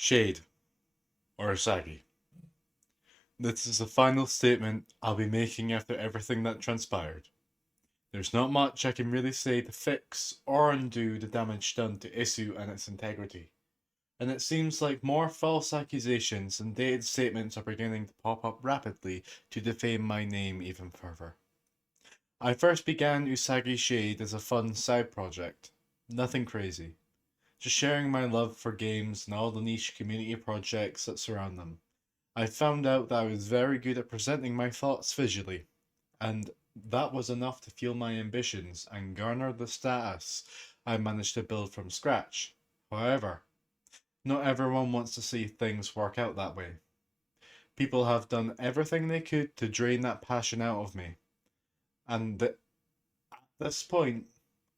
Shade, or Usagi. This is the final statement I'll be making after everything that transpired. There's not much I can really say to fix or undo the damage done to iiSU and its integrity, and it seems like more false accusations and dated statements are beginning to pop up rapidly to defame my name even further. I first began Usagi Shade as a fun side project. Nothing crazy. Just sharing my love for games and all the niche community projects that surround them. I found out that I was very good at presenting my thoughts visually, and that was enough to fuel my ambitions and garner the status I managed to build from scratch. However, not everyone wants to see things work out that way. People have done everything they could to drain that passion out of me, and at this point,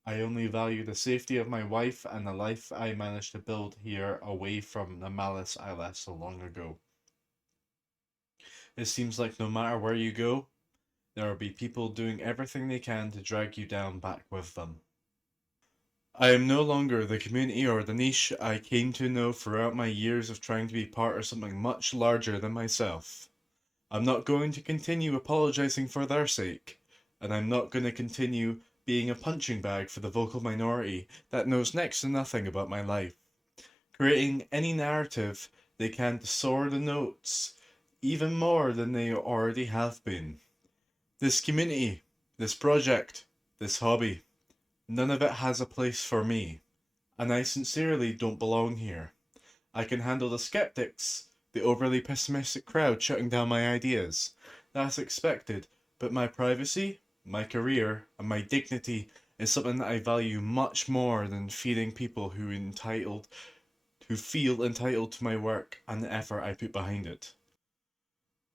I only value the safety of my wife and the life I managed to build here away from the malice I left so long ago. It seems like no matter where you go, there will be people doing everything they can to drag you down back with them. I am no longer the community or the niche I came to know throughout my years of trying to be part of something much larger than myself. I'm not going to continue apologizing for their sake, and I'm not going to continue being a punching bag for the vocal minority that knows next to nothing about my life, creating any narrative they can to soar the notes even more than they already have been. This community, this project, this hobby, none of it has a place for me, and I sincerely don't belong here. I can handle the skeptics, the overly pessimistic crowd shutting down my ideas. That's expected, but my privacy, my career, and my dignity is something that I value much more than feeding people who feel entitled to my work and the effort I put behind it.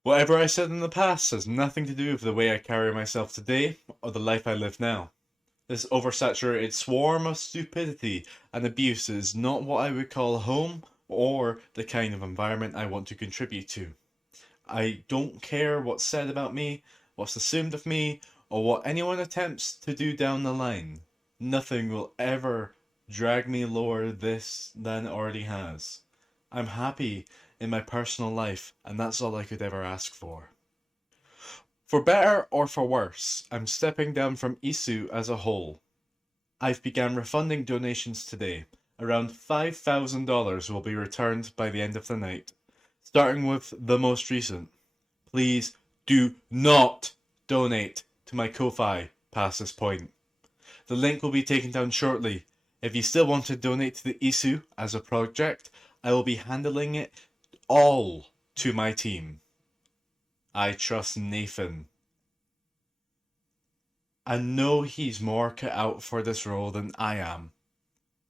Whatever I said in the past has nothing to do with the way I carry myself today or the life I live now. This oversaturated swarm of stupidity and abuse is not what I would call home or the kind of environment I want to contribute to. I don't care what's said about me, what's assumed of me, or what anyone attempts to do down the line. Nothing will ever drag me lower this than it already has. I'm happy in my personal life, and that's all I could ever ask for. For better or for worse, I'm stepping down from iiSU as a whole. I've began refunding donations today. Around $5,000 will be returned by the end of the night. Starting with the most recent. Please do not donate to my Ko-Fi past this point. The link will be taken down shortly. If you still want to donate to the iiSU as a project, I will be handling it all to my team. I trust Nathan. I know he's more cut out for this role than I am.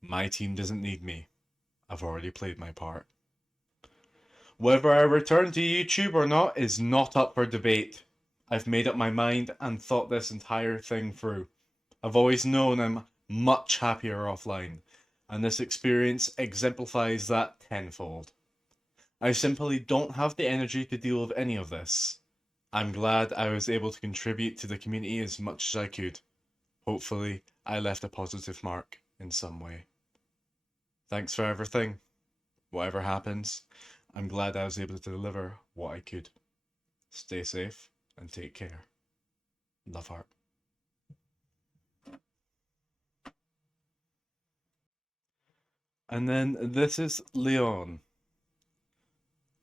My team doesn't need me. I've already played my part. Whether I return to YouTube or not is not up for debate. I've made up my mind and thought this entire thing through. I've always known I'm much happier offline, and this experience exemplifies that tenfold. I simply don't have the energy to deal with any of this. I'm glad I was able to contribute to the community as much as I could. Hopefully, I left a positive mark in some way. Thanks for everything. Whatever happens, I'm glad I was able to deliver what I could. Stay safe and take care. Love, Heart. And then this is Leon.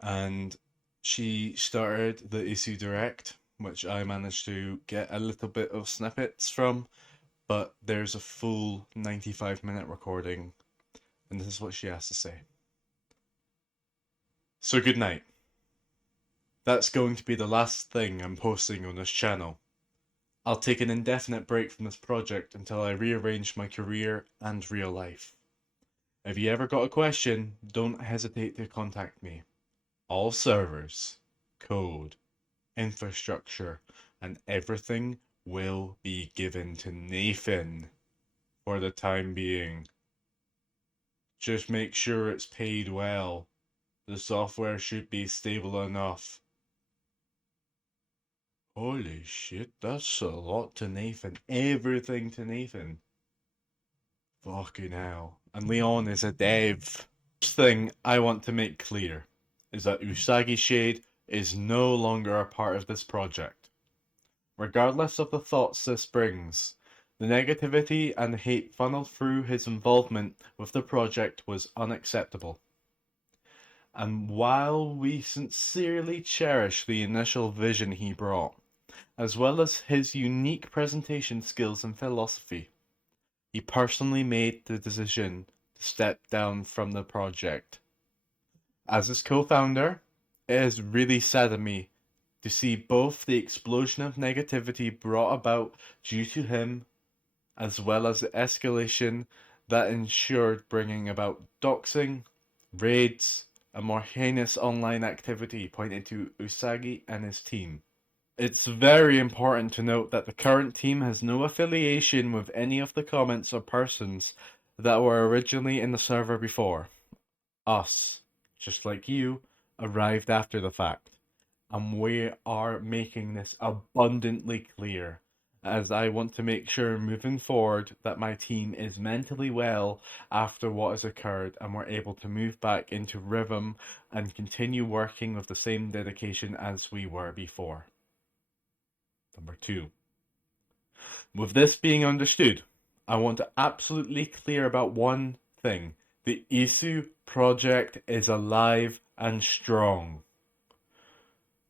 And she started the iiSU Direct, which I managed to get a little bit of snippets from, but there's a full 95-minute recording, and this is what she has to say. So good night. That's going to be the last thing I'm posting on this channel. I'll take an indefinite break from this project until I rearrange my career and real life. If you ever got a question, don't hesitate to contact me. All servers, code, infrastructure, and everything will be given to Nathan for the time being. Just make sure it's paid well. The software should be stable enough. Holy shit, that's a lot to Nathan. Everything to Nathan. Fucking hell. And Leon is a dev. First thing I want to make clear is that Usagi Shade is no longer a part of this project. Regardless of the thoughts this brings, the negativity and hate funneled through his involvement with the project was unacceptable. And while we sincerely cherish the initial vision he brought, as well as his unique presentation skills and philosophy, he personally made the decision to step down from the project. As its co-founder, it has really saddened me to see both the explosion of negativity brought about due to him, as well as the escalation that ensured bringing about doxing, raids, and more heinous online activity pointed to Usagi and his team. It's very important to note that the current team has no affiliation with any of the comments or persons that were originally in the server before. Us, just like you, arrived after the fact. And we are making this abundantly clear, as I want to make sure moving forward that my team is mentally well after what has occurred and we're able to move back into rhythm and continue working with the same dedication as we were before. Number 2. With this being understood, I want to absolutely clear about one thing. The iiSU project is alive and strong.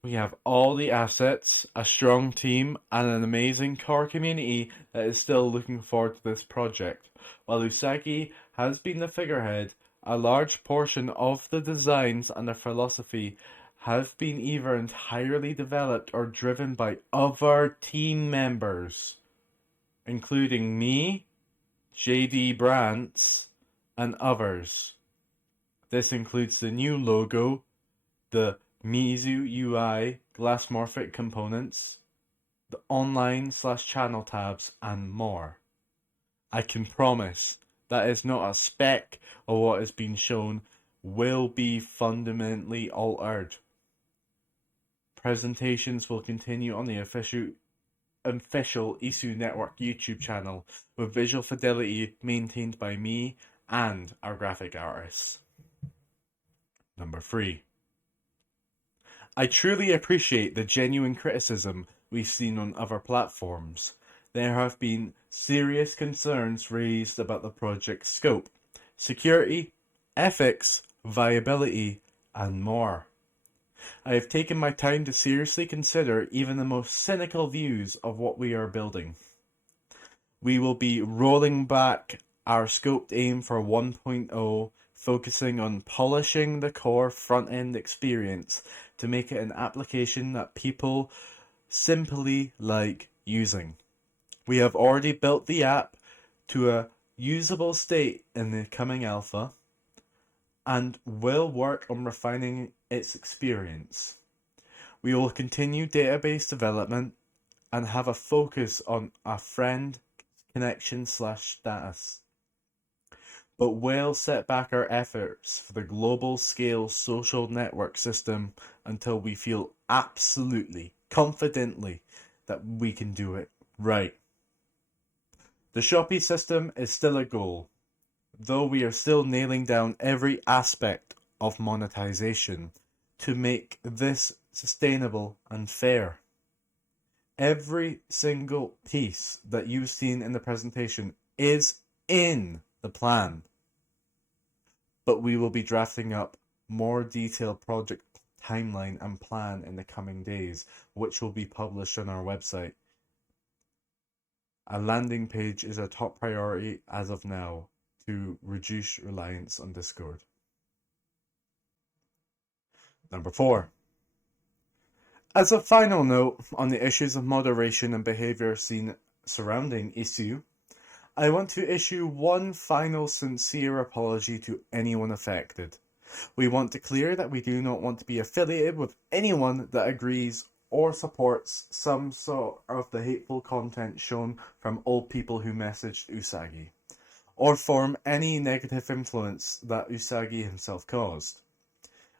We have all the assets, a strong team, and an amazing core community that is still looking forward to this project. While Usagi has been the figurehead, a large portion of the designs and the philosophy have been either entirely developed or driven by other team members, including me, JD Brantz, and others. This includes the new logo, the iiSU UI glassmorphic components, the online/channel tabs, and more. I can promise that is not a speck of what has been shown will be fundamentally altered. Presentations will continue on the official iiSU Network YouTube channel with visual fidelity maintained by me and our graphic artists. Number 3. I truly appreciate the genuine criticism we've seen on other platforms. There have been serious concerns raised about the project's scope, security, ethics, viability, and more. I have taken my time to seriously consider even the most cynical views of what we are building. We will be rolling back our scoped aim for 1.0, focusing on polishing the core front-end experience to make it an application that people simply like using. We have already built the app to a usable state in the coming alpha and will work on refining its experience. We will continue database development and have a focus on a friend connection/status, but will set back our efforts for the global scale social network system until we feel absolutely, confidently that we can do it right. The Shopee system is still a goal, though we are still nailing down every aspect of monetization to make this sustainable and fair. Every single piece that you've seen in the presentation is in the plan, but we will be drafting up more detailed project timeline and plan in the coming days, which will be published on our website. A landing page is a top priority as of now to reduce reliance on Discord. Number 4. As a final note on the issues of moderation and behavior seen surrounding iiSU, I want to issue one final sincere apology to anyone affected. We want to clear that we do not want to be affiliated with anyone that agrees or supports some sort of the hateful content shown from old people who messaged Usagi, or form any negative influence that Usagi himself caused.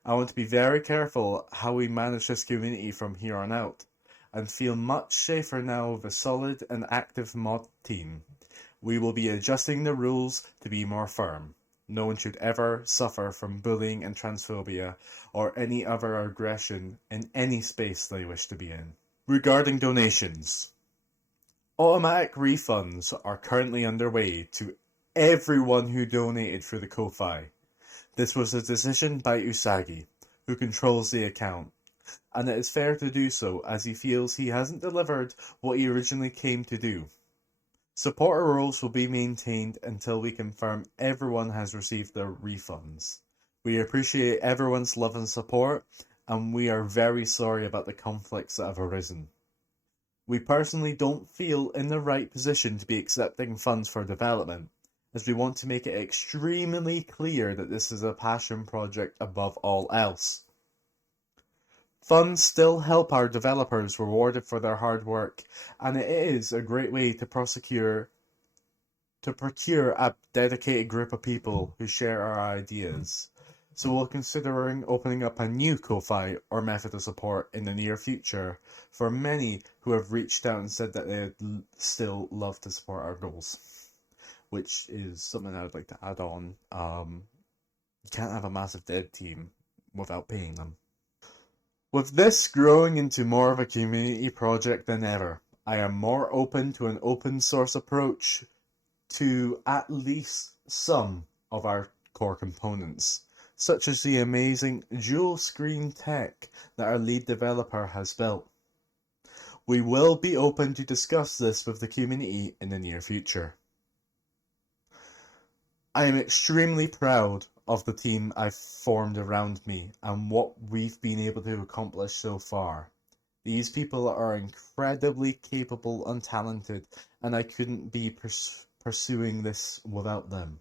I want to be very careful how we manage this community from here on out, and feel much safer now with a solid and active mod team. We will be adjusting the rules to be more firm. No one should ever suffer from bullying and transphobia or any other aggression in any space they wish to be in. Regarding donations, automatic refunds are currently underway to everyone who donated through the Ko-Fi. This was a decision by Usagi, who controls the account, and it is fair to do so as he feels he hasn't delivered what he originally came to do. Supporter roles will be maintained until we confirm everyone has received their refunds. We appreciate everyone's love and support, and we are very sorry about the conflicts that have arisen. We personally don't feel in the right position to be accepting funds for development, as we want to make it extremely clear that this is a passion project above all else. Funds still help our developers rewarded for their hard work, and it is a great way to procure a dedicated group of people who share our ideas. So we're considering opening up a new Ko-Fi or method of support in the near future for many who have reached out and said that they'd still love to support our goals, which is something I would like to add on. You can't have a massive dev team without paying them. With this growing into more of a community project than ever, I am more open to an open source approach to at least some of our core components, such as the amazing dual screen tech that our lead developer has built. We will be open to discuss this with the community in the near future. I am extremely proud of the team I've formed around me and what we've been able to accomplish so far. These people are incredibly capable and talented, and I couldn't be pursuing this without them.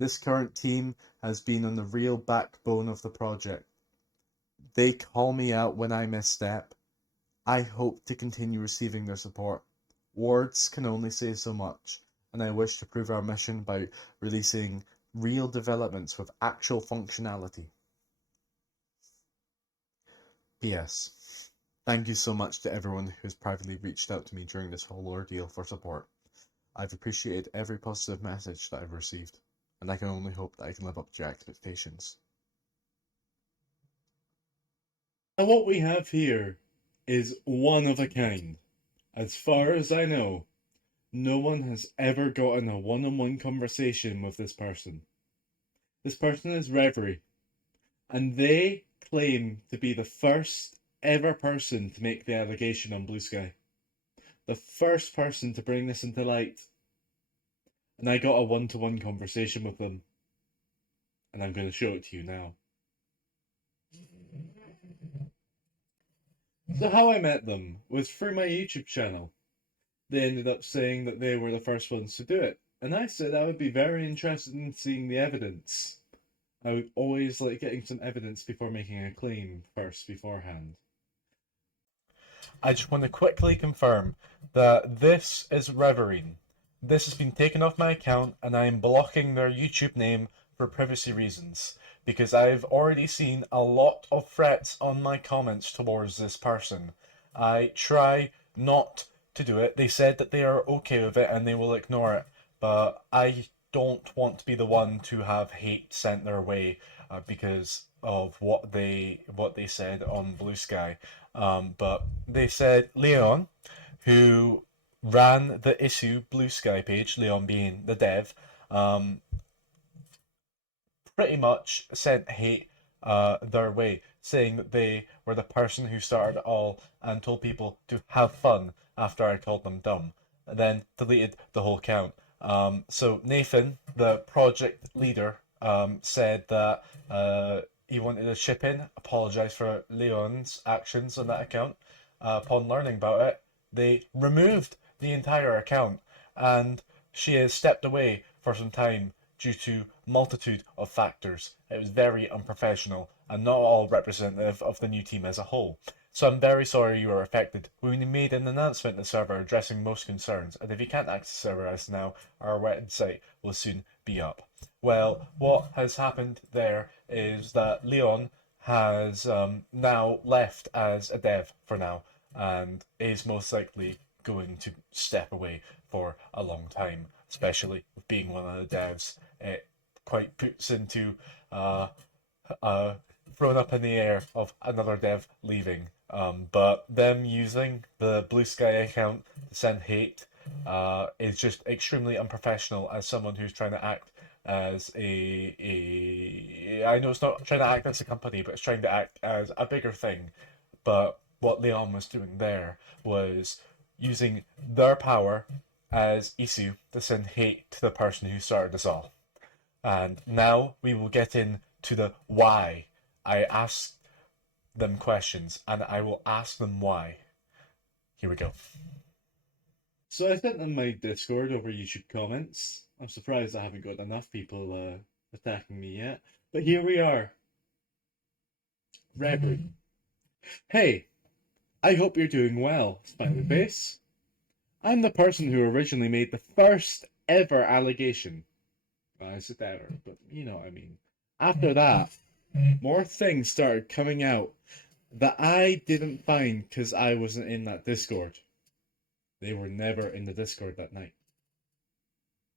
This current team has been on the real backbone of the project. They call me out when I misstep. I hope to continue receiving their support. Words can only say so much, and I wish to prove our mission by releasing real developments with actual functionality. P.S. Thank you so much to everyone who has privately reached out to me during this whole ordeal for support. I've appreciated every positive message that I've received, and I can only hope that I can live up to your expectations. And what we have here is one of a kind. As far as I know, no one has ever gotten a one-on-one conversation with this person. This person is Revery, and they claim to be the first ever person to make the allegation on Blue Sky. The first person to bring this into light. And I got a one-to-one conversation with them. And I'm going to show it to you now. So how I met them was through my YouTube channel. They ended up saying that they were the first ones to do it. And I said I would be very interested in seeing the evidence. I would always like getting some evidence before making a claim first beforehand. I just want to quickly confirm that this is Revery. This has been taken off my account, and I am blocking their YouTube name for privacy reasons, because I've already seen a lot of threats on my comments towards this person. I try not to do it. They said that they are okay with it and they will ignore it, but I don't want to be the one to have hate sent their way because of what they said on Blue Sky. But they said Leon, who ran the iiSU Blue Sky page, Leon being the dev, pretty much sent hate their way, saying that they were the person who started it all and told people to have fun after I called them dumb, and then deleted the whole account. So Nathan, the project leader, said that he wanted to chip in, apologize for Leon's actions on that account. Upon learning about it, they removed the entire account, and she has stepped away for some time due to multitude of factors. It was very unprofessional and not all representative of the new team as a whole. So I'm very sorry you were affected. We made an announcement in the server addressing most concerns, and if you can't access the server as now, our website will soon be up. Well, what has happened there is that Leon has now left as a dev for now, and is most likely going to step away for a long time, especially with being one of the devs. It quite puts into uh, uh, thrown up in the air of another dev leaving. But them using the Blue Sky account to send hate is just extremely unprofessional as someone who's trying to act as a I know it's not trying to act as a company, but it's trying to act as a bigger thing. But what Leon was doing there was using their power as iiSU to send hate to the person who started this all. And now we will get into the why. I asked them questions and I will ask them why. Here we go. So I sent them my Discord over YouTube comments. I'm surprised I haven't got enough people attacking me yet. But here we are. Revery. Hey, I hope you're doing well, smiley face. I'm the person who originally made the first ever allegation. Well, I said ever, but you know what I mean. After that, more things started coming out that I didn't find because I wasn't in that Discord. They were never in the Discord that night.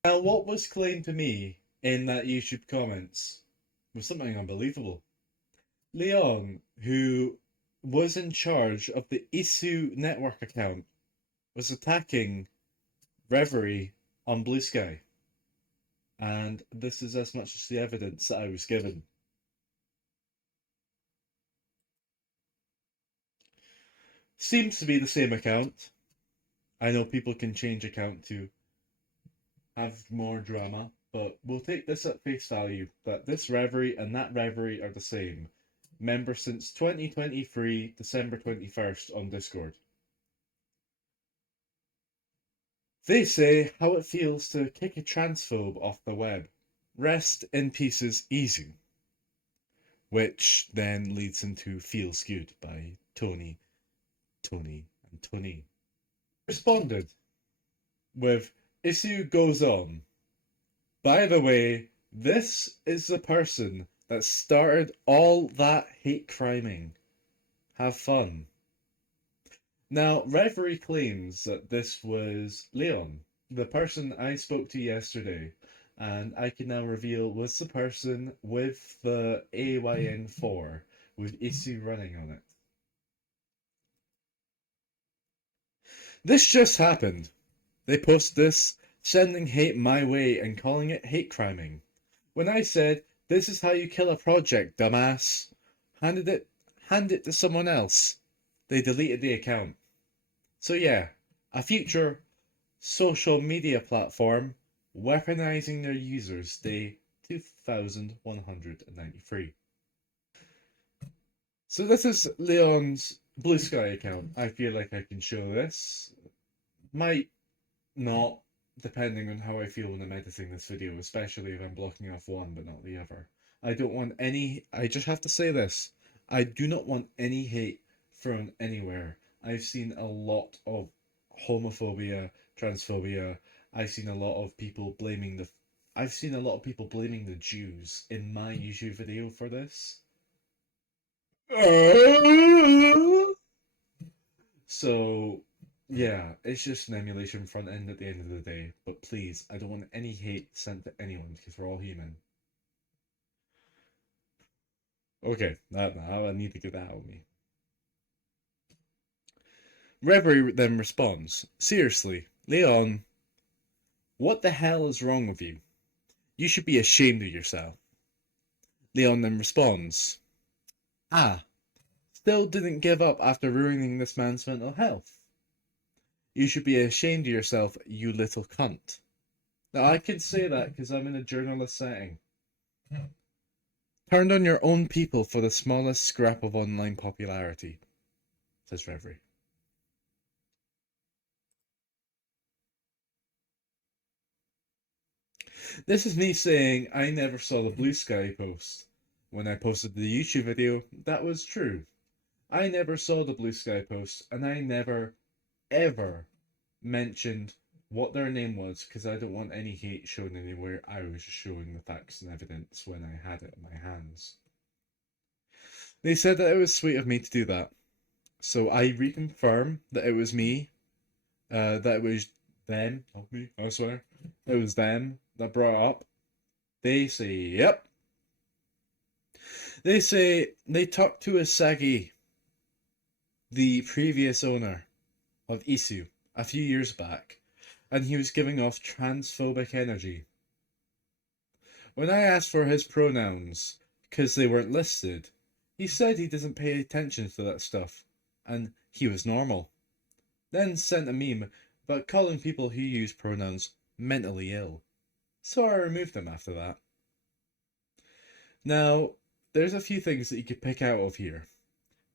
Now, what was claimed to me in that YouTube comments was something unbelievable. Leon, who was in charge of the iiSU network account, was attacking Revery on Blue Sky. And this is as much as the evidence that I was given. Seems to be the same account. I know people can change account to have more drama, but we'll take this at face value that this Revery and that Revery are the same. Member since 2023, December 21st on Discord. They say how it feels to kick a transphobe off the web. Rest in pieces, iiSU. Which then leads into Feels Good by Tony, and Tony. Responded with iiSU goes on. By the way, this is the person that started all that hate criming. Have fun. Now, Revery claims that this was Leon, the person I spoke to yesterday, and I can now reveal was the person with the AYN4 with iiSU running on it. This just happened. They posted this, sending hate my way and calling it hate criming. When I said, this is how you kill a project, dumbass, hand it to someone else, they deleted the account. So yeah, a future social media platform weaponizing their users day 2193. So this is Leon's Blue Sky account. I feel like I can show this. Might not, depending on how I feel when I'm editing this video, especially if I'm blocking off one but not the other. I don't want any, I just have to say this, I do not want any hate thrown anywhere. I've seen a lot of homophobia, transphobia. I've seen a lot of people blaming the Jews in my YouTube video for this. So yeah, it's just an emulation front end at the end of the day. But please, I don't want any hate sent to anyone because we're all human. Okay, I need to get that out of me. Revery then responds, seriously, Leon, what the hell is wrong with you? You should be ashamed of yourself. Leon then responds, still didn't give up after ruining this man's mental health. You should be ashamed of yourself, you little cunt. Now I can say that because I'm in a journalist setting. Turned on your own people for the smallest scrap of online popularity, says Revery. This is me saying I never saw the Blue Sky post. When I posted the YouTube video, that was true. I never saw the Blue Sky post, and I never, ever mentioned what their name was because I don't want any hate shown anywhere. I was just showing the facts and evidence when I had it in my hands. They said that it was sweet of me to do that. So I reconfirm that it was me, that it was them, not me, I swear. It was them that brought it up. They say, yep. They say they talked to Usagi, the previous owner of iiSU, a few years back, and he was giving off transphobic energy. When I asked for his pronouns, because they weren't listed, he said he doesn't pay attention to that stuff, and he was normal. Then sent a meme about calling people who use pronouns mentally ill. So I removed them after that. Now, there's a few things that you could pick out of here,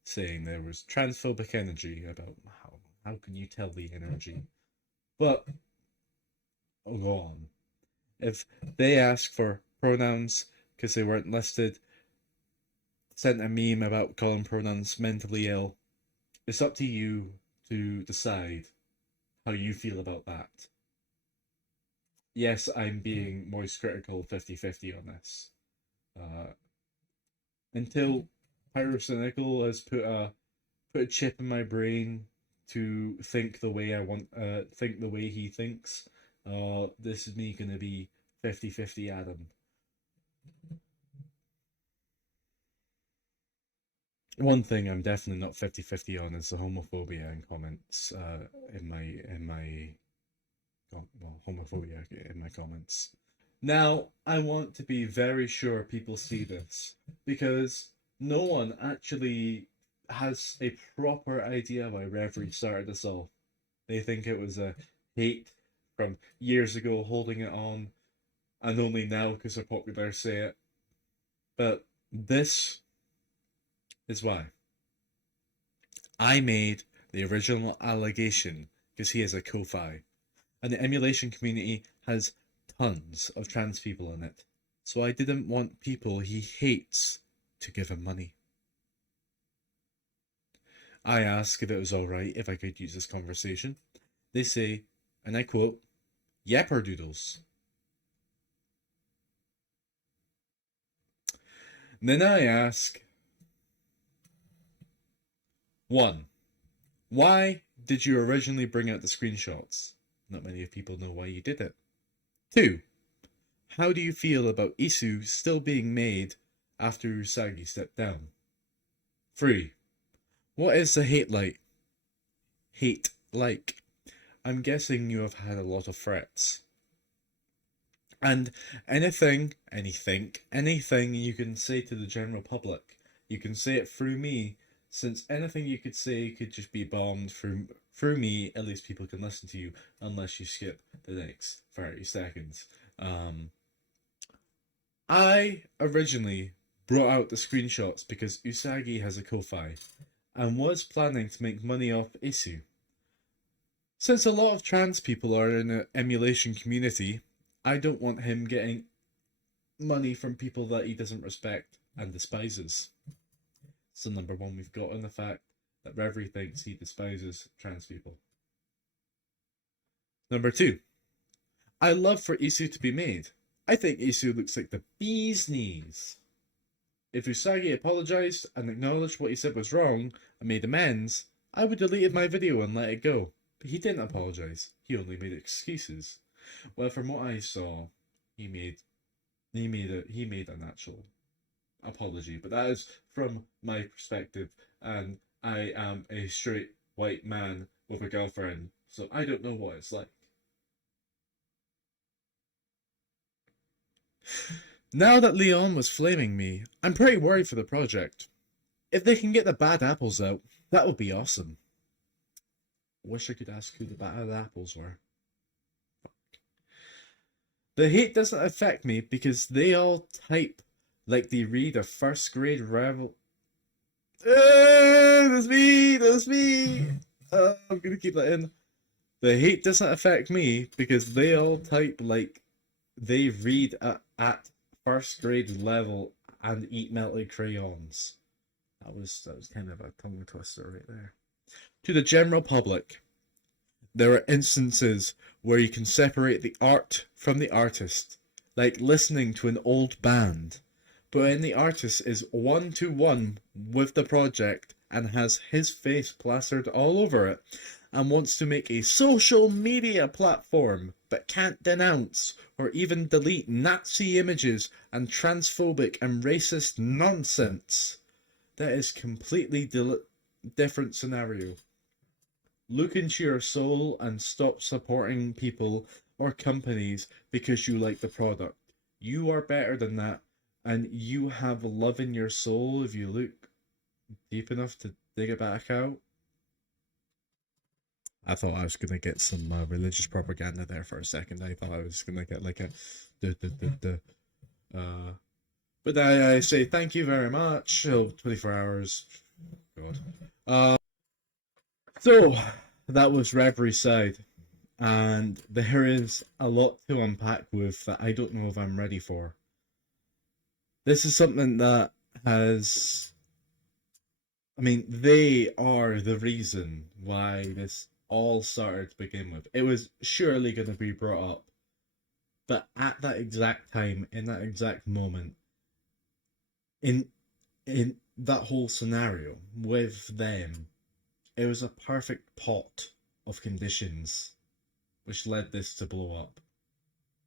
saying there was transphobic energy about how can you tell the energy? But I'll go on. If they ask for pronouns because they weren't listed, sent a meme about calling pronouns mentally ill, it's up to you to decide how you feel about that. Yes, I'm being most critical 50-50 on this. Until Pyrocynical has put a chip in my brain to think the way I want, think the way he thinks, this is me gonna be 50-50 Adam. One thing I'm definitely not 50-50 on is the homophobia in comments, homophobia in my comments. Now, I want to be very sure people see this, because no one actually has a proper idea why Revery started this all. They think it was a hate from years ago holding it on, and only now because they're popular say it. But this is why. I made the original allegation because he is a Ko-Fi, and the emulation community has tons of trans people in it. So I didn't want people he hates to give him money. I asked if it was alright if I could use this conversation. They say, and I quote, "Yapperdoodles." Then I ask, 1. Why did you originally bring out the screenshots? Not many people know why you did it. 2. How do you feel about iiSU still being made after Usagi stepped down? 3. What is the hate like? I'm guessing you have had a lot of threats. And anything you can say to the general public, you can say it through me, since anything you could say could just be bombed through me. At least people can listen to you, unless you skip the next 30 seconds. I originally brought out the screenshots because Usagi has a Ko-Fi, and was planning to make money off iiSU. Since a lot of trans people are in an emulation community, I don't want him getting money from people that he doesn't respect and despises. So number 1, we've got on the fact that Revery thinks he despises trans people. Number 2, I love for iiSU to be made. I think iiSU looks like the bee's knees. If Usagi apologised and acknowledged what he said was wrong and made amends, I would delete my video and let it go. But he didn't apologise. He only made excuses. Well, from what I saw, he made an actual apology, but that is from my perspective, and I am a straight white man with a girlfriend, so I don't know what it's like. Now that Leon was flaming me, I'm pretty worried for the project. If they can get the bad apples out, that would be awesome. Wish I could ask who the bad apples were. The hate doesn't affect me because they all type like they read a first grade revel. That's me. I'm gonna keep that in. The hate doesn't affect me because they all type like they read at first grade level and eat melted crayons. That was kind of a tongue twister right there. To the general public, there are instances where you can separate the art from the artist, like listening to an old band, but when the artist is one-to-one with the project and has his face plastered all over it, and wants to make a social media platform but can't denounce or even delete Nazi images and transphobic and racist nonsense. That is completely different scenario. Look into your soul and stop supporting people or companies because you like the product. You are better than that, and you have love in your soul if you look deep enough to dig it back out. I thought I was gonna get some religious propaganda there for a second. I thought I was gonna get like a duh, duh, duh, duh. But I say thank you very much. Oh, 24 hours. God. So that was Revery side, and there is a lot to unpack with that I don't know if I'm ready for. This is something that has. I mean, they are the reason why this all started to begin with. It was surely going to be brought up, but at that exact time, in that exact moment, in that whole scenario with them, it was a perfect pot of conditions which led this to blow up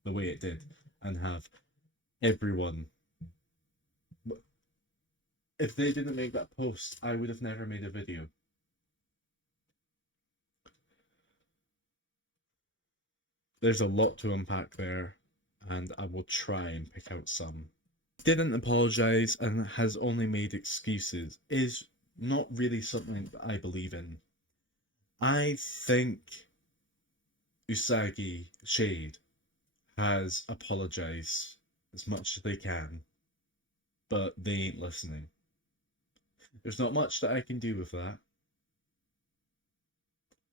the way it did and have everyone. If they didn't make that post, I would have never made a video. There's a lot to unpack there, and I will try and pick out some. Didn't apologize and has only made excuses is not really something that I believe in. I think Usagi Shade has apologized as much as they can, but they ain't listening. There's not much that I can do with that.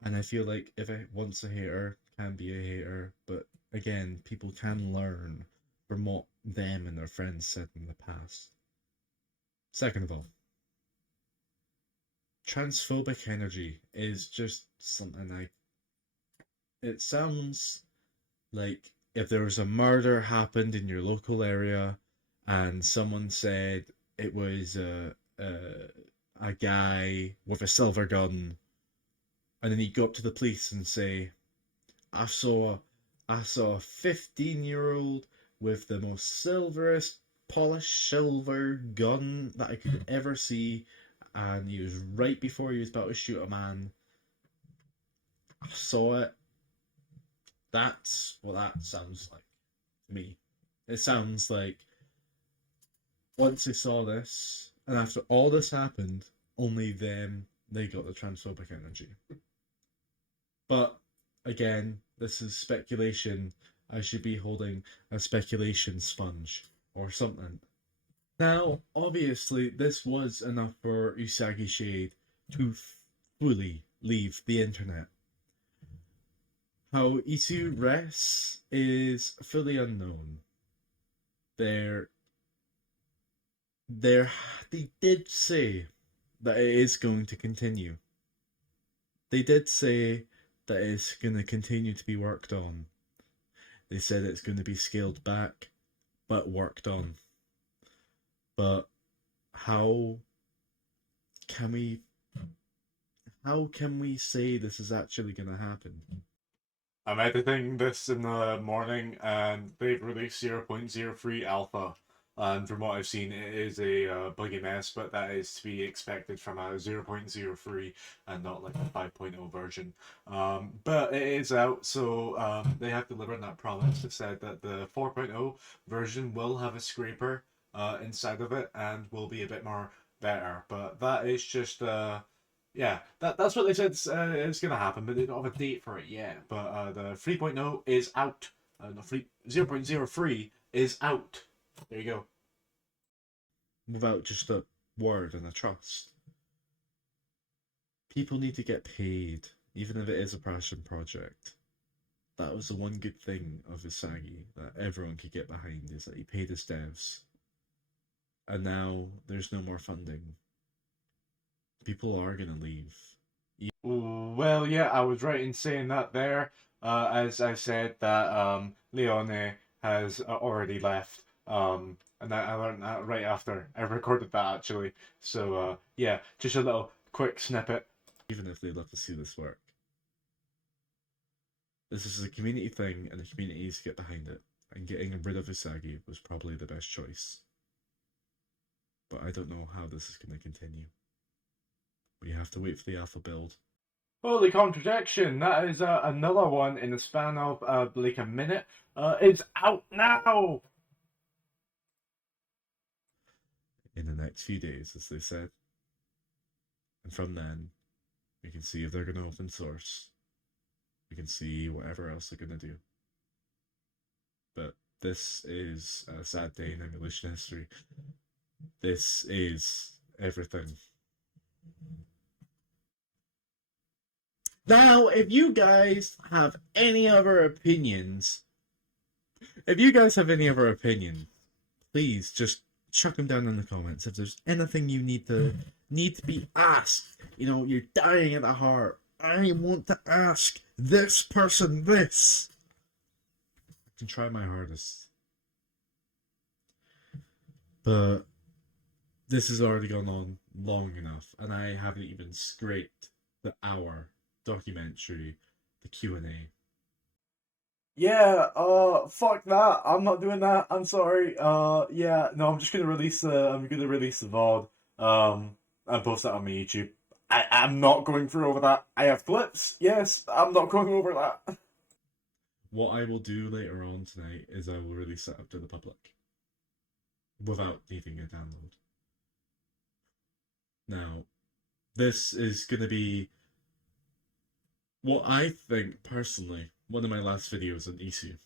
And I feel like if I once a hater can be a hater, but again, people can learn from what them and their friends said in the past. Second of all, transphobic energy is just something it sounds like if there was a murder happened in your local area and someone said it was a guy with a silver gun, and then he'd go up to the police and say, I saw a 15-year-old with the most silverest polished silver gun that I could ever see, and he was right before he was about to shoot a man. I saw it. That's what that sounds like to me. It sounds like once they saw this, and after all this happened, only then they got the transphobic energy. But again, this is speculation. I should be holding a speculation sponge or something. Now, obviously, this was enough for Usagi Shade to fully leave the internet. How iiSU rests is fully unknown. They did say that it is going to continue. They did say that it's going to continue to be worked on. They said it's going to be scaled back, but worked on. But how can we say this is actually going to happen? I'm editing this in the morning, and they've released 0.03 alpha. And from what I've seen, it is a buggy mess, but that is to be expected from a 0.03 and not like a 5.0 version. But it is out, so they have delivered that promise. They said that the 4.0 version will have a scraper inside of it and will be a bit more better. But that is just yeah, that's what they said is going to happen, but they don't have a date for it yet. But the 3.0 is out. The 0.03 is out. There you go. Without just a word and a trust. People need to get paid, even if it is a passion project. That was the one good thing of Usagi that everyone could get behind, is that he paid his devs. And now there's no more funding. People are gonna leave. Well, yeah, I was right in saying that there. As I said that Leone has already left. And I learned that right after I recorded that actually. So yeah, just a little quick snippet. Even if they love to see this work, This is a community thing, and the community needs to get behind it. And getting rid of Usagi was probably the best choice. But I don't know how this is going to continue. We have to wait for the alpha build. Holy contradiction! That is another one in the span of like a minute. It's out now! In the next few days, as they said. And from then, we can see if they're going to open source. We can see whatever else they're going to do. But this is a sad day in emulation history. This is everything. Now, if you guys have any other opinions, please just chuck them down in the comments. If there's anything you need to be asked, you know, you're dying at the heart. I want to ask this person this. I can try my hardest. But this has already gone on long enough, and I haven't even scraped the hour documentary, the Q&A. Yeah, fuck that. I'm not doing that. I'm sorry. Yeah, no, I'm just gonna release the VOD, and post that on my YouTube. I'm not going through over that. I have clips, yes, I'm not going over that. What I will do later on tonight is I will release it up to the public without needing a download. Now, this is going to be what I think, personally, one of my last videos on iiSU.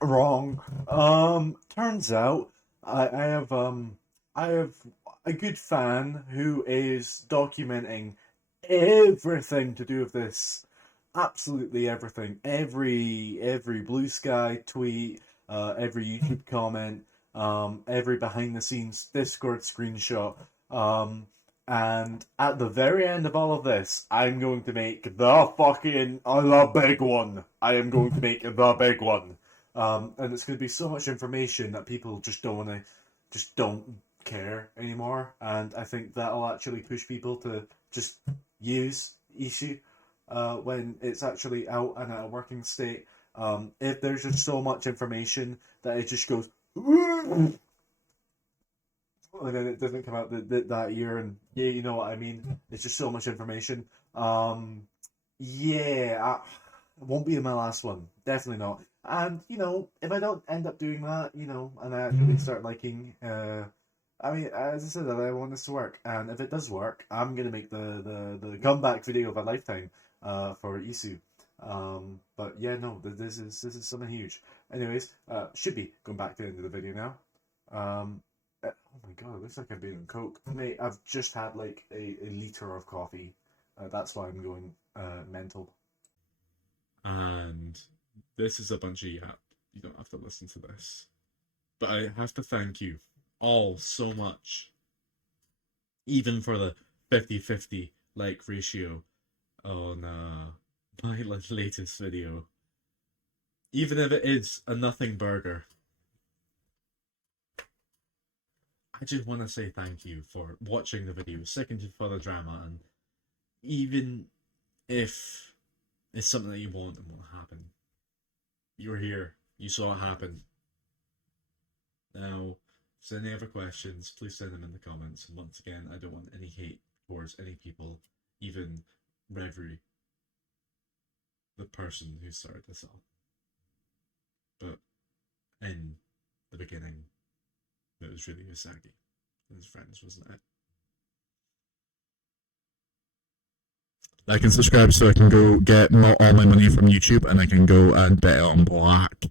Wrong. Turns out I have a good fan who is documenting everything to do with this. Absolutely everything. Every Blue Sky tweet, every YouTube comment, every behind the scenes Discord screenshot. And at the very end of all of this, I'm going to make the big one. I am going to make the big one. And it's going to be so much information that people just don't care anymore. And I think that'll actually push people to just use iiSU when it's actually out and at a working state. If there's just so much information that it just goes, and then it doesn't come out that year, and yeah, you know what I mean. It's just so much information. Yeah, it won't be in my last one, definitely not. And you know, if I don't end up doing that, you know, and I actually start liking, I mean, as I said, I want this to work, and if it does work, I'm gonna make the comeback video of a lifetime, for iiSU. But yeah, no, this is something huge. Anyways, should be going back to the end of the video now. Oh my god, it looks like I've been on coke. Mate, I've just had like a litre of coffee. That's why I'm going mental. And this is a bunch of yap. You don't have to listen to this. But I have to thank you all so much. Even for the 50-50 like ratio on my latest video. Even if it is a nothing burger. I just want to say thank you for watching the video, sticking for the drama, and even if it's something that you want and will happen, you were here, you saw it happen. Now, if there's any other questions, please send them in the comments. And once again, I don't want any hate towards any people, even Revery, the person who started this all. But in the beginning, it was really Usagi and his friends, wasn't it? Like and subscribe so I can go get all my money from YouTube and I can go and bet it on black.